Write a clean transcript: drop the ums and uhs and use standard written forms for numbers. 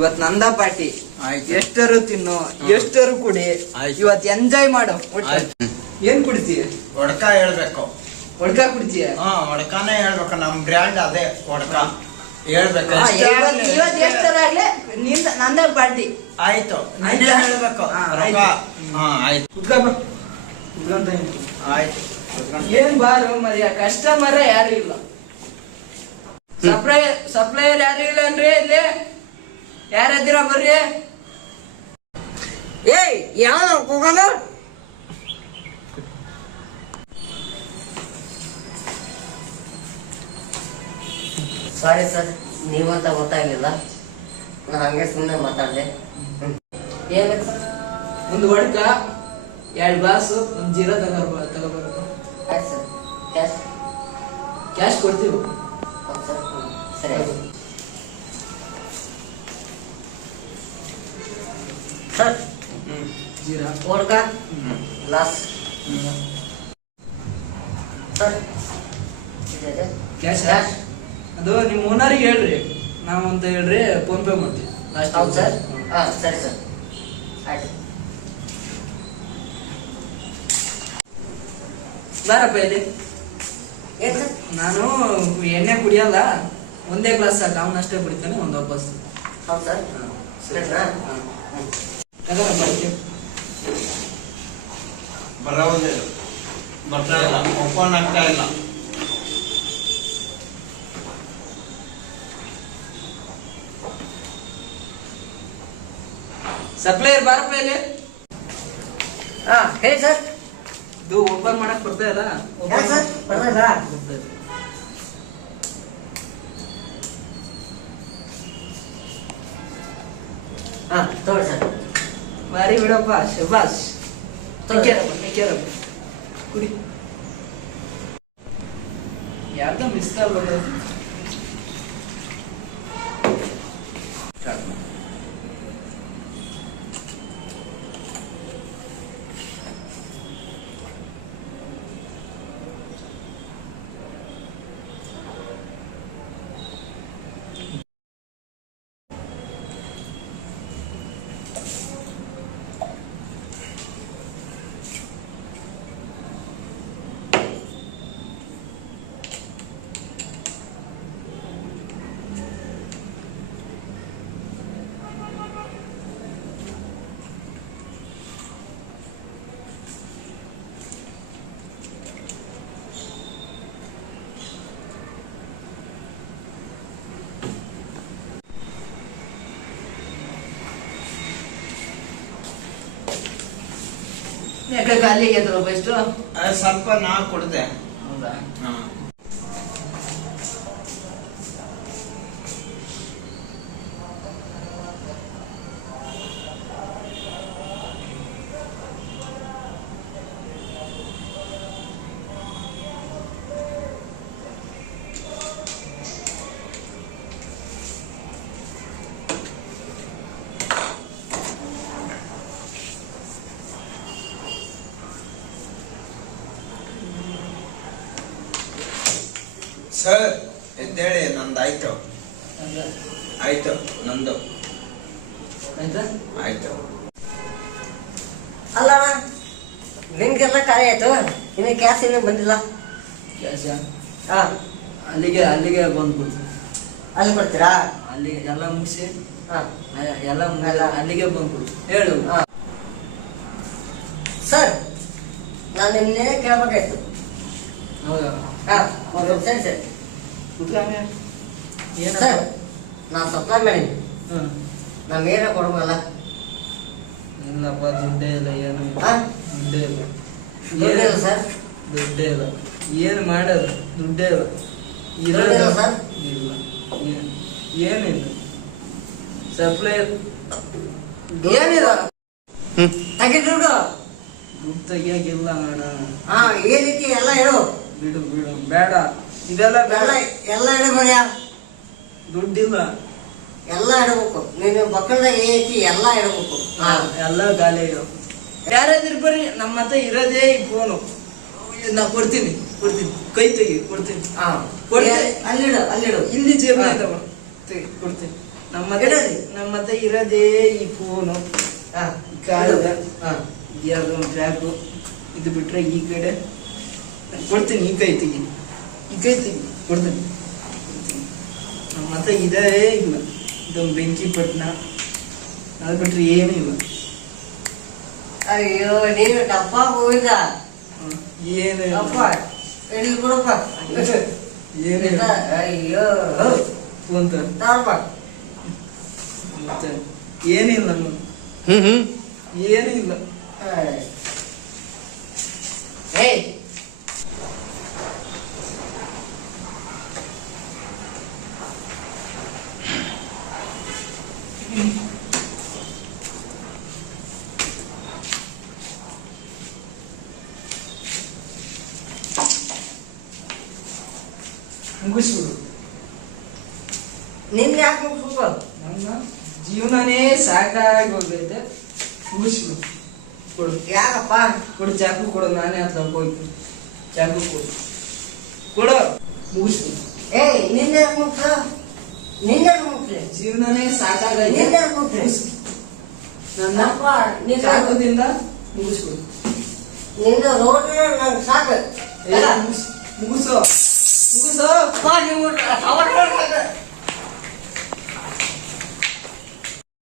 ಇವತ್ ನಂದ ಪಾರ್ಟಿ. ಎಷ್ಟರು ತಿನ್ನು, ಎಷ್ಟರು ಕುಡಿ, ಇವತ್ ಎಂಜಾಯ್ ಮಾಡು. ಏನ್ ಕುಡಿತೀಯ? ಒಡ್ಕ ಹೇಳ್ಬೇಕು. ಒಡ್ಕ ಕುಡಿತೀಯ? ಒಡ್ಕಾನೇ ಹೇಳ್ಬೇಕು. ನಮ್ ಬ್ರ್ಯಾಂಡ್ ಅದೇ ಒಡ್ಕ ಹೇಳ್ಬೇಕು. ಇವತ್ ಎಷ್ಟರಾಗ್ಲಿ ನಂದ ಪಾರ್ಟಿ. ಆಯ್ತು, ಹೇಳ್ಬೇಕು. ಆಯ್ತು, ಏನ್ ಬಾರು ಮರಿಯ, ಕಸ್ಟಮರ್ ಯಾರು ಇಲ್ಲ, ಸಪ್ಲೈಯರ್ ಯಾರು ಇಲ್ಲ ಅನ್ರಿ. ಇಲ್ಲಿ ಯಾರದಿರ ಬರ್ರಿ. ಏಯ್ ಯಾವ ಹೋಗೋಣ? ಸಾರಿ ಸರ್, ನೀವಂತ ಗೊತ್ತಾಗ್ಲಿಲ್ಲ, ನಾನು ಹಂಗೆ ಸುಮ್ಮನೆ ಮಾತಾಡ್ದೆ. ಏನ್ ಸರ್? ಒಂದು ಒಡ್ಕ, 2 ಗ್ಲಾಸ್, ಒಂದು ಜೀರಾ ತಗೋಬರ್ಬೇಕು. ಆಯ್ತು ಸರ್. ಕ್ಯಾಶ್ ಕ್ಯಾಶ್ ಕೊಡ್ತೀವಿ. ಹೌದು ಸರ್. ಸರಿ ಆಯ್ತು sir. Jeera ಓಡ್ಕ glass sir. Cash ಅದು ನಿಮ್ಮ ಓನರಿಗೆ ಹೇಳ್ರಿ, ನಾವು ಅಂತ ಹೇಳ್ರಿ, ಫೋನ್ ಪೇ ಮಾಡ್ತೀವಿ ಲಾಸ್ಟ್. ಹೌದು ಸರ್. ಹಾಂ ಸರಿ ಸರ್, ಆಯ್ತು. ಬಾರಪ್ಪ ಇಲ್ಲಿ. ಏನು ಸರ್? ನಾನು ಎಣ್ಣೆ ಕುಡಿಯಲ್ಲ, ಒಂದೇ ಗ್ಲಾಸ್ ಸಾಕು, ಅವನಷ್ಟೇ ಕುಡಿತಾನೆ, ಒಂದು ವಾಪಸ್. ಹೌದು ಸರ್. ಸರಿನಾ? ತಗೋರಪ್ಪ. ಬರೋದಿಲ್ಲ, ಬರ್ತಾ ಇಲ್ಲ, ಓಪನ್ ಆಗ್ತಾ ಇಲ್ಲ. ಸಪ್ಲೈಯರ್ ಬಾರಪ್ಪ ಇಲ್ಲಿ. ಹಾಂ ಹೇಳಿ ಸರ್. ಇದು ಓಪನ್ ಮಾಡಕ್ ಬರ್ತಾ ಇಲ್ಲ. ಸರ್ ಬರ್ತಾ ಹಾಂ ತಗೊಳ್ಳಿ ಸರ್. ಬಾರಿ ಬಿಡಪ್ಪ, ಶಬಾಸ್. ಕುಡಿ. ಯಾರ್ದ ಮಿಸ್ ಕಾಲ್ ಬಂದದ್ದು? ಯಾಕೆ ಖಾಲಿ ಆಗೈತಲ್ಲ ಬೆಸ್ಟ್? ಸ್ವಲ್ಪ ನಾ ಕೊಡ್ದೆ. ಹೌದಾ? ಸರ್ ಎದ್ದೇಳಿ, ನಂದಾಯ್ತು. ಆಯ್ತು, ನಂದು ಆಯ್ತಾ? ಆಯ್ತು. ಅಲ್ಲ ನಿಮ್ಗೆಲ್ಲ ಕಾರ್ಯ ಆಯ್ತು, ಇನ್ನು ಕ್ಯಾಶ್ ಇನ್ನೂ ಬಂದಿಲ್ಲ. ಕ್ಯಾಶ ಹಾಂ ಅಲ್ಲಿಗೆ ಬಂದ್ಬಿಡ್ತು. ಅಲ್ಲಿ ಕೊಡ್ತೀರಾ? ಅಲ್ಲಿಗೆ ಎಲ್ಲ ಮುಗಿಸಿ, ಹಾಂ ಎಲ್ಲ ಅಲ್ಲಿಗೆ ಬಂದ್ಬಿಡ್ತು. ಹೇಳು. ಹಾಂ ಸರ್, ನಾನು ನಿನ್ನೆ ಕೇಳ್ಬೇಕಾಯ್ತು. ಹೌದಾ? ಹಾಂ ಒಂದು ಸರಿ ಸರಿ ಸರ್, ನಾನು ಸಪ್ಲೈ ಮಾಡೀನಿ, ನಮ್ಗೇನ ಕೊಡ್ಬೋದಲ್ಲ? ಇಲ್ಲಪ್ಪ, ದುಡ್ಡೇ ಇಲ್ಲ, ಏನು ಹಾಂ ದುಡ್ಡೇ ಇಲ್ಲ. ದುಡ್ಡಿಲ್ಲ ಸರ್? ದುಡ್ಡೇ ಇಲ್ಲ, ಏನು ಮಾಡೋದು? ದುಡ್ಡೇ ಇಲ್ಲ. ದುಡ್ಡಿಲ್ಲ ಸರ್? ಇಲ್ಲ, ಏನಿಲ್ಲ. ಸಪ್ಲೈಯರ್ ಏನಿಲ್ಲ, ತೆಗಿ ದುಡ್ಡು. ದುಡ್ಡು ತೆಗಿಯಾಗಿಲ್ಲ ಅಣ್ಣ. ಹಾಂ ಈ ರೀತಿ ಎಲ್ಲ ಹೇಳು. ಬಿಡು ಬೇಡ, ಇದೆಲ್ಲ ಬೇಡ. ಎಲ್ಲ ಇಡಬೇಡ, ದುಡ್ಡಿಲ್ಲ. ಎಲ್ಲ ಇಡಬೇಕು. ನೀನು ಮಕ್ಕಳದಾಗ ಏನೈತಿ ಎಲ್ಲ ಇಡಬೇಕು. ಎಲ್ಲ ಗಾಲಿ. ಯಾರಾದ್ರೂ ಬರ್ರಿ, ನಮ್ಮ ಹತ್ರ ಇರೋದೇ ಈ ಫೋನು. ನಾ ಕೊಡ್ತೀನಿ, ಕೈ ತೆಗಿ, ಕೊಡ್ತೀನಿ. ಅಲ್ಲಿಡು ಇಲ್ಲಿ ಜೇಬ್ ಕೊಡ್ತೀನಿ. ನಮ್ಮ ಹತ್ರ ಇರೋದೇ ಈ ಫೋನು, ಹಾ, ಕಾಗದ, ಹಾ. ಯಾವ್ದೋ ಒಂದು ಟ್ರ್ಯಾಕು. ಇದು ಬಿಟ್ರೆ ಈ ಕಡೆ ಕೊಡ್ತೀನಿ. ಈ ಕೈ ತೆಗಿ, ಕೊಡ್ತೀನಿ. ನಮ್ಮ ಹತ್ರ ಇದೇ ಇಲ್ಲ. ಇದೊಂದು ಬೆಂಕಿ ಪಟ್ಟಣ, ಅದು ಬಿಟ್ರೆ ಏನೂ ಇಲ್ಲ. ಅಯ್ಯೋ ನೀನು ಡಬ್ಬ ಹೋಗಿದ್ದ ಏನು ಅಪ್ಪ ಇಲ್ಲಿ ಕೊಡಪ್ಪ. ಏನಿಲ್ಲ. ಅಯ್ಯೋ ಅಂತ ತಾರಪ್ಪ. ಮತ್ತೆ ಏನಿಲ್ಲ, ಏನಿಲ್ಲ. ಏಯ್ ಮುಗಿಸ್ಬಿಡು. ನಿನ್ ಯಾಕೆ ಮುಗಿಸ್ಬೇಕು? ನನ್ನ ಜೀವನನೇ ಸಾಕಾಗಿ ಹೋಗೈತೆ. ಮುಗಿಸ್ಬಿಡು. ಕೊಡು, ಯಾಕಪ್ಪ? ಕೊಡು ಚಾಕು ಕೊಡು. ನಾನೇ ಅಂತ ಹೋಗ್ತೀನಿ. ಚಾಕು ಕೊಡು. ಮುಗಿಸ್ಬಿಡು. ಏಯ್ ನಿನ್ನ ಮುಗಿಸ್ಲಿ. ಜೀವನನೇ ಸಾಕಾಗೈತೆ. ನಿನ್ನ ಮುಗಿಸ್ಲಿ. ನನ್ನ ಅಪ್ಪ ನಿನ್ನ ಚಾಕುದಿಂದ ಮುಗಿಸ್ಬಿಡು. ನಿನ್ನ ರೋಡ್ ನಂಗೆ ಸಾಕು. ಮುಗಿಸೋ. ಅಪ್ಪ ನೀವು